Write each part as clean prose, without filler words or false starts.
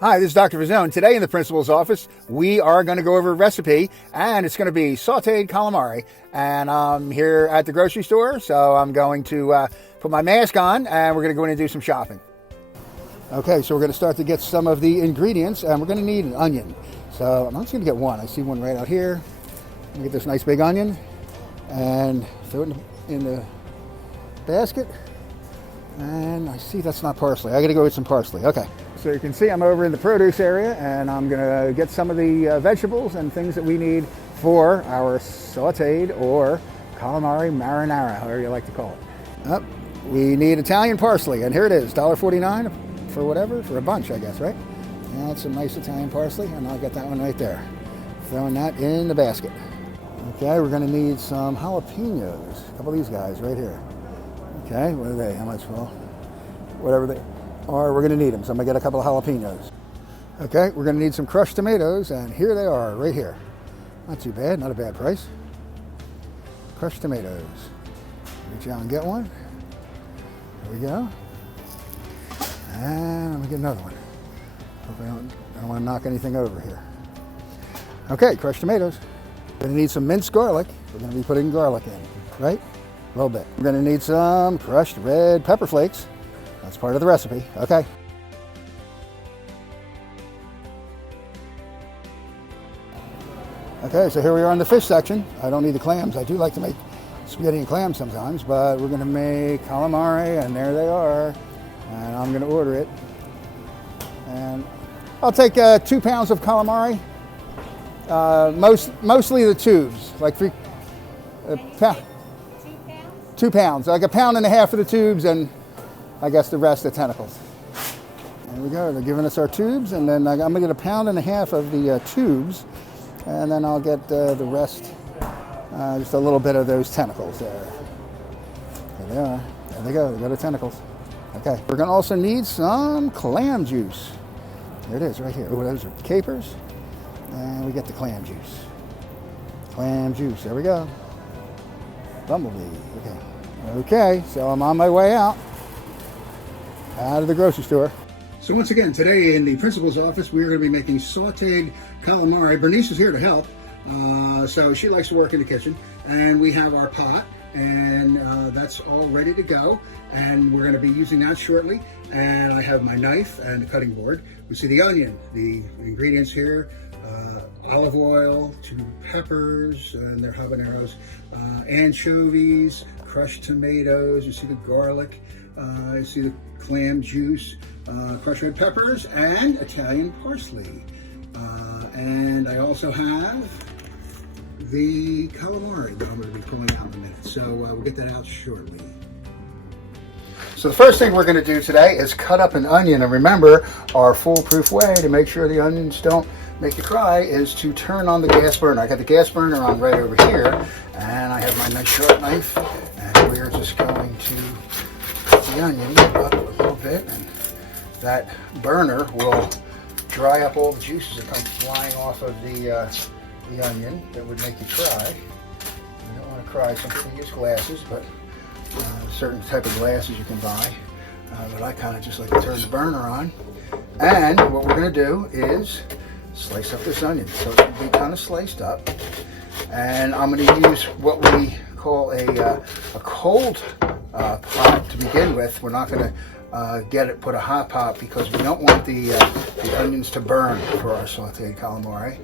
Hi, this is Dr. Fazzone. Today in the principal's office, we are going to go over a recipe, and it's going to be sauteed calamari. And I'm here at the grocery store, so I'm going to put my mask on, and we're going to go in and do some shopping. Okay, so we're going to start to get some of the ingredients, and we're going to need an onion. So I'm just going to get one. I see one right out here. I'm going to get this nice big onion, and throw it in the basket. And I see that's not parsley. I got to go get some parsley. Okay. So you can see I'm over in the produce area, and I'm going to get some of the vegetables and things that we need for our sauteed or calamari marinara, however you like to call it. We need Italian parsley, and here it is, $1.49 for whatever, for a bunch, I guess, right? And that's some nice Italian parsley, and I'll get that one right there. Throwing that in the basket. Okay, we're going to need some jalapenos. A couple of these guys right here. Okay, what are they? How much? Well, whatever they are, we're going to need them. So I'm going to get a couple of jalapenos. Okay, we're going to need some crushed tomatoes, and here they are, right here. Not too bad, not a bad price. Crushed tomatoes. Reach out and get one. There we go. And I'm going to get another one. Hope I don't want to knock anything over here. Okay, crushed tomatoes. We're going to need some minced garlic. We're going to be putting garlic in, right? A little bit. We're going to need some crushed red pepper flakes. That's part of the recipe. Okay. Okay, so here we are in the fish section. I don't need the clams. I do like to make spaghetti and clams sometimes, but we're going to make calamari, and there they are. And I'm going to order it. And I'll take 2 pounds of calamari. Mostly the tubes, like 3 pounds. 2 pounds, like 1.5 pounds of the tubes, and I guess the rest the tentacles. There we go, they're giving us our tubes, and then I'm gonna get 1.5 pounds of the tubes, and then I'll get the rest, just a little bit of those tentacles there. There they are, there they go the tentacles. Okay, we're gonna also need some clam juice. There it is, right here. Oh, those are capers, and we get the clam juice. Clam juice, there we go. Bumblebee, okay. Okay, so I'm on my way out of the grocery store. So once again, today in the principal's office, we're going to be making sauteed calamari. Bernice is here to help, so she likes to work in the kitchen. And we have our pot, and that's all ready to go. And we're going to be using that shortly. And I have my knife and the cutting board. We see the onion, the ingredients here. Olive oil, 2 peppers, and they're habaneros, anchovies, crushed tomatoes, you see the garlic, you see the clam juice, crushed red peppers, and Italian parsley. And I also have the calamari that I'm going to be pulling out in a minute, so we'll get that out shortly. So the first thing we're going to do today is cut up an onion, and remember, our foolproof way to make sure the onions don't make you cry is to turn on the gas burner. I got the gas burner on right over here, and I have my nice sharp knife, and we're just going to cut the onion up a little bit, and that burner will dry up all the juices that come flying off of the onion that would make you cry. You don't want to cry. Some people use glasses, but certain type of glasses you can buy. But I kind of just like to turn the burner on. And what we're going to do is slice up this onion. So it will be kind of sliced up. And I'm going to use what we call a cold pot to begin with. We're not going to put a hot pot because we don't want the onions to burn for our sauteed calamari.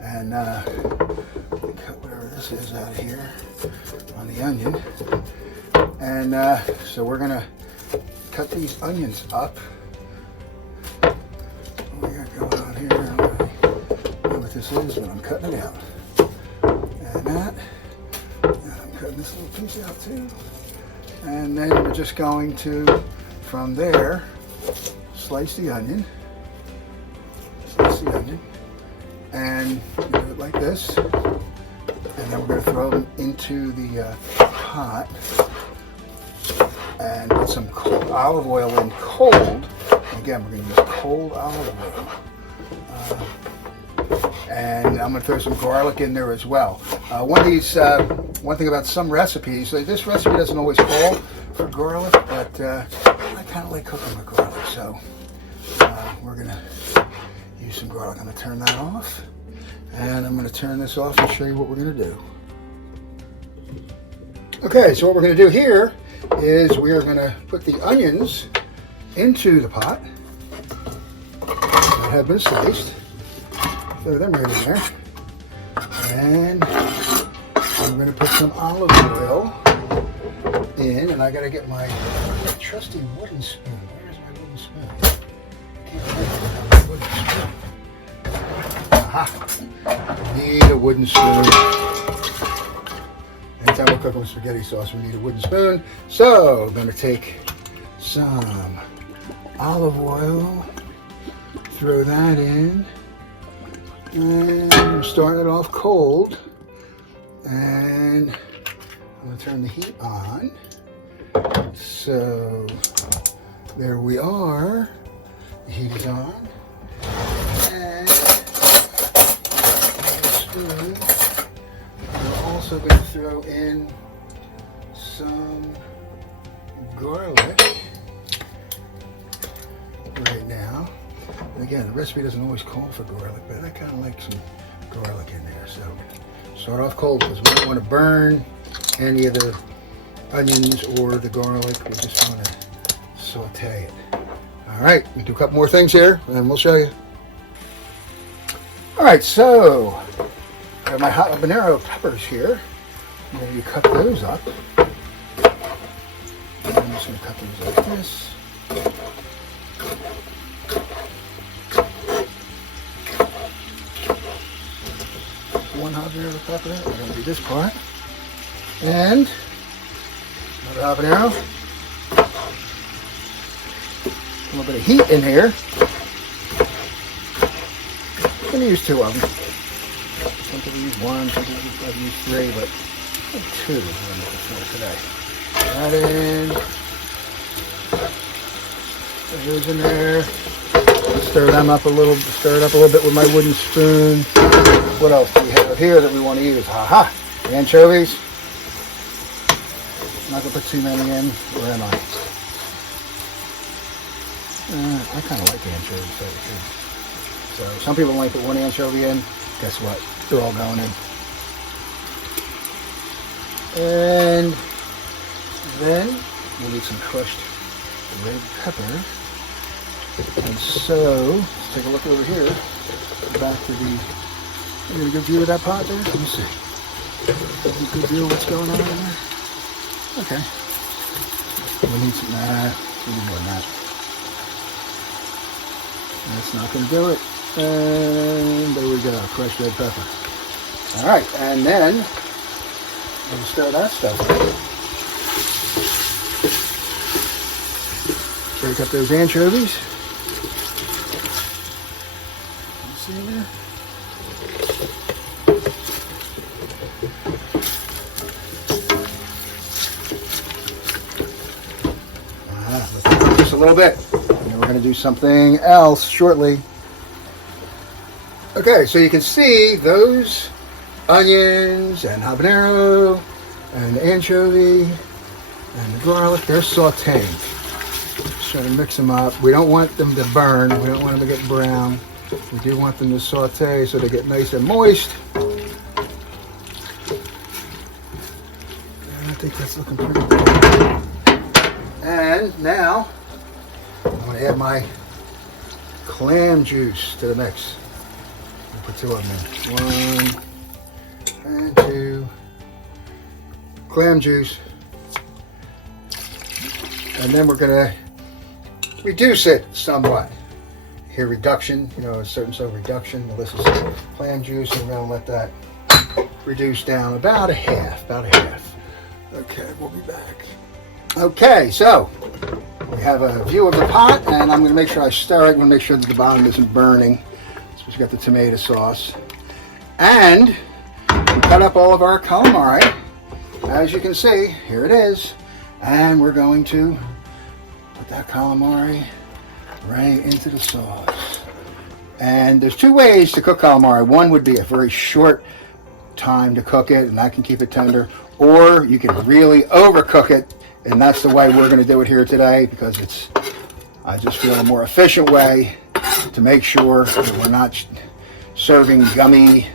And cut whatever this is out of here on the onion. And so we're going to cut these onions up. What we got going on here? I don't know what this is, but I'm cutting it out. And that. And I'm cutting this little piece out too. And then we're just going to, from there, slice the onion. Slice the onion. And do it like this. And then we're going to throw them into the pot. And put some olive oil in cold. Again, we're going to use cold olive oil. And I'm going to throw some garlic in there as well. One thing about some recipes, this recipe doesn't always call for garlic, but I kind of like cooking with garlic, so we're going to some garlic. I'm going to turn that off. And I'm going to turn this off and show you what we're going to do. Okay, so what we're going to do here is we are going to put the onions into the pot that have been sliced. Throw them right in there. And I'm going to put some olive oil in, and I got to get my trusty wooden spoon. Where's my wooden spoon? I can't find my wooden spoon. Aha! Need a wooden spoon. Anytime we're cooking spaghetti sauce, we need a wooden spoon. So I'm going to take some olive oil, throw that in, and I'm starting it off cold. And I'm going to turn the heat on. So there we are. The heat is on. And spoon. We're also going to throw in some garlic right now. And again, the recipe doesn't always call for garlic, but I kind of like some garlic in there. So start off cold because we don't want to burn any of the onions or the garlic. We just want to saute it. All right, we do a couple more things here and we'll show you. All right, so I have my habanero peppers here. I'm going to cut those up. I'm just going to cut these like this. One habanero pepper. We're going to do this part. And another habanero. A little bit of heat in here. I'm going to use two of them. Sometimes we use one, sometimes we use three, but two is what I'm looking for today. That in. Put those in there. Stir them up a little. Stir it up a little bit with my wooden spoon. What else do we have here that we want to use? Ha-ha! Anchovies. I'm not going to put too many in. Where am I? I kind of like anchovies. So some people only put one anchovy in. Guess what? They're all going in. And then we'll need some crushed red pepper. And so, let's take a look over here. Back to the... You get a good view of that pot there? Let me see. Get a good view of what's going on in there? Okay. We need some... Nah, we need more than that. That's not going to do it. And there we go, crushed red pepper. All right, and then we'll stir that stuff up. Break up those anchovies. See there? Let's cook just a little bit. And then we're going to do something else shortly. Okay, so you can see those onions and habanero and the anchovy and the garlic, they're sauteing. Just try to mix them up. We don't want them to burn. We don't want them to get brown. We do want them to saute so they get nice and moist. And I think that's looking pretty good. And now I'm going to add my clam juice to the mix. I'll put two of them in. One and two. Clam juice. And then we're going to reduce it somewhat. Here, reduction, you know, a certain sort of reduction. Well, this is clam juice, and we're going to let that reduce down about a half. Okay, we'll be back. Okay, so we have a view of the pot, and I'm going to make sure I stir it. I'm going to make sure that the bottom isn't burning. So we've got the tomato sauce. And we cut up all of our calamari. As you can see, here it is. And we're going to put that calamari right into the sauce. And there's two ways to cook calamari. One would be a very short time to cook it, and that can keep it tender. Or you can really overcook it, and that's the way we're going to do it here today, because it's, I just feel, a more efficient way to make sure that we're not serving gummy,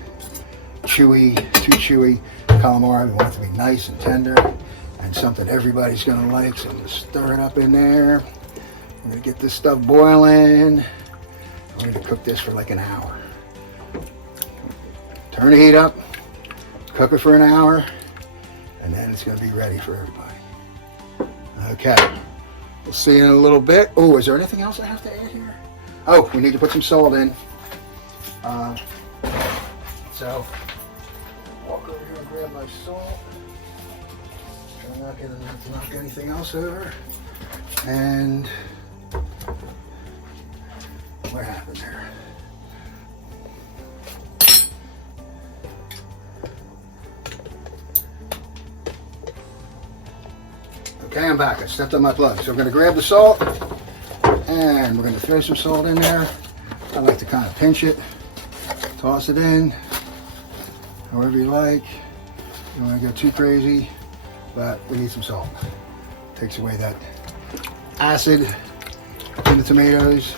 chewy, too chewy calamari. We want it to be nice and tender and something everybody's gonna like. So just stir it up in there. I'm gonna get this stuff boiling. We're going to cook this for like an hour. Turn the heat up, cook it for an hour, and then it's going to be ready for everybody. Okay, we'll see you in a little bit. Oh, is there anything else I have to add here? Oh, we need to put some salt in. So, walk over here and grab my salt. Try not to knock anything else over. And what happened there? Okay, I'm back. I stepped on my plug. So we're going to grab the salt and we're going to throw some salt in there. I like to kind of pinch it, toss it in, however you like. You don't want to go too crazy, but we need some salt. Takes away that acid in the tomatoes.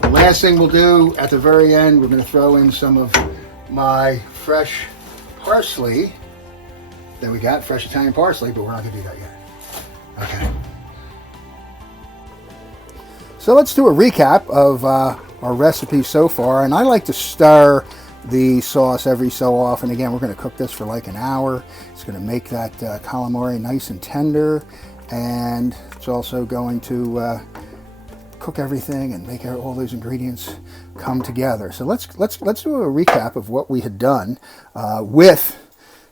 The last thing we'll do at the very end, we're going to throw in some of my fresh parsley that we got, fresh Italian parsley, but we're not going to do that yet. Okay. So let's do a recap of our recipe so far, and I like to stir the sauce every so often. Again, we're going to cook this for like an hour. It's going to make that calamari nice and tender, and it's also going to cook everything and make all those ingredients come together. So let's do a recap of what we had done with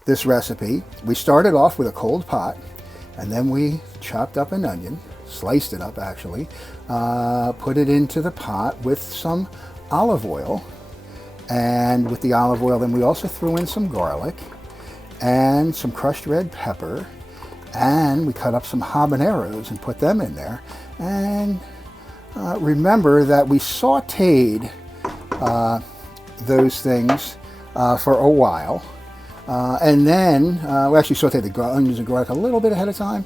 this recipe. We started off with a cold pot, and then we chopped up an onion, sliced it up actually, put it into the pot with some olive oil, and with the olive oil then we also threw in some garlic and some crushed red pepper, and we cut up some habaneros and put them in there. And remember that we sauteed those things for a while. And then we actually sauteed the onions and garlic a little bit ahead of time.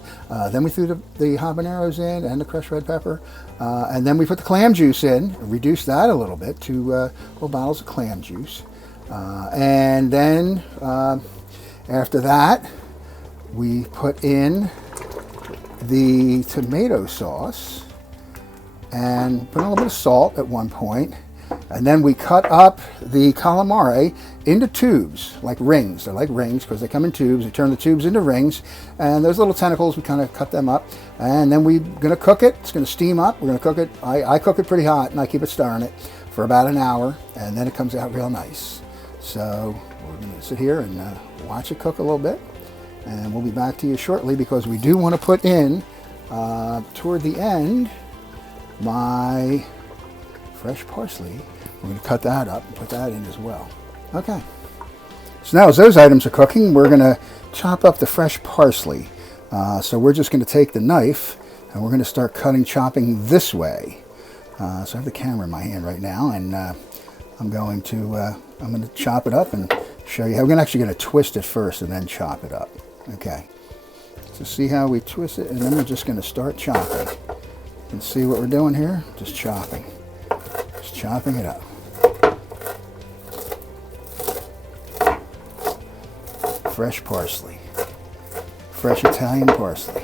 Then we threw the habaneros in and the crushed red pepper. And then we put the clam juice in, reduced that a little bit to 4 bottles of clam juice. And then after that, we put in the tomato sauce and put in a little bit of salt at one point. And then we cut up the calamari into tubes, like rings. They're like rings because they come in tubes. We turn the tubes into rings, and those little tentacles, we kind of cut them up. And then we're going to cook it. It's going to steam up. We're going to cook it. I cook it pretty hot, and I keep it stirring it for about an hour, and then it comes out real nice. So we're going to sit here and watch it cook a little bit, and we'll be back to you shortly because we do want to put in, toward the end, my fresh parsley. We're going to cut that up and put that in as well. Okay. So now as those items are cooking, we're going to chop up the fresh parsley. So we're just going to take the knife and we're going to start chopping this way. So I have the camera in my hand right now, and I'm going to chop it up and show you how. We're actually going to twist it first and then chop it up. Okay. So see how we twist it, and then we're just going to start chopping. You can see what we're doing here? Just chopping. Just chopping it up. Fresh parsley. Fresh Italian parsley.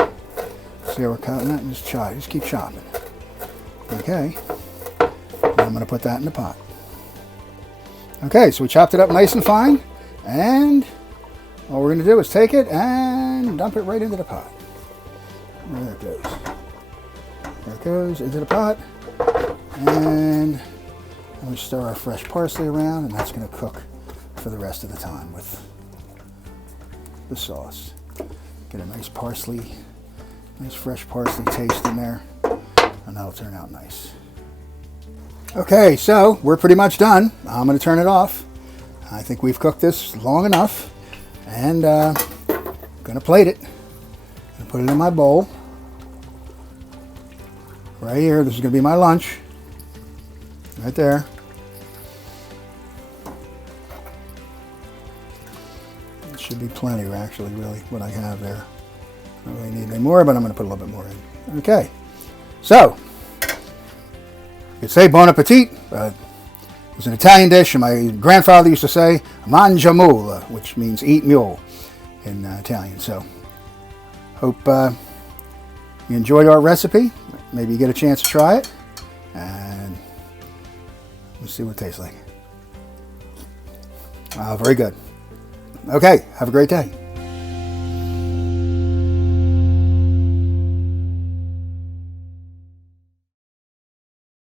See how we're cutting it? Just keep chopping. Okay. And I'm going to put that in the pot. Okay, so we chopped it up nice and fine, and all we're going to do is take it and dump it right into the pot. There it goes. There it goes into the pot, and we stir our fresh parsley around, and that's going to cook for the rest of the time with the sauce. Get a nice fresh parsley taste in there, and that'll turn out nice. Okay, so we're pretty much done. I'm going to turn it off. I think we've cooked this long enough, and I'm going to plate it. I'm going to put it in my bowl. Right here, this is going to be my lunch. Right there. It should be plenty, actually, really, what I have there. I don't really need any more, but I'm going to put a little bit more in. Okay, so could say bon appetit, but it's an Italian dish, and my grandfather used to say mangia mule, which means eat mule in Italian. So hope you enjoyed our recipe. Maybe you get a chance to try it, and we'll see what it tastes like. Very good. Okay, have a great day.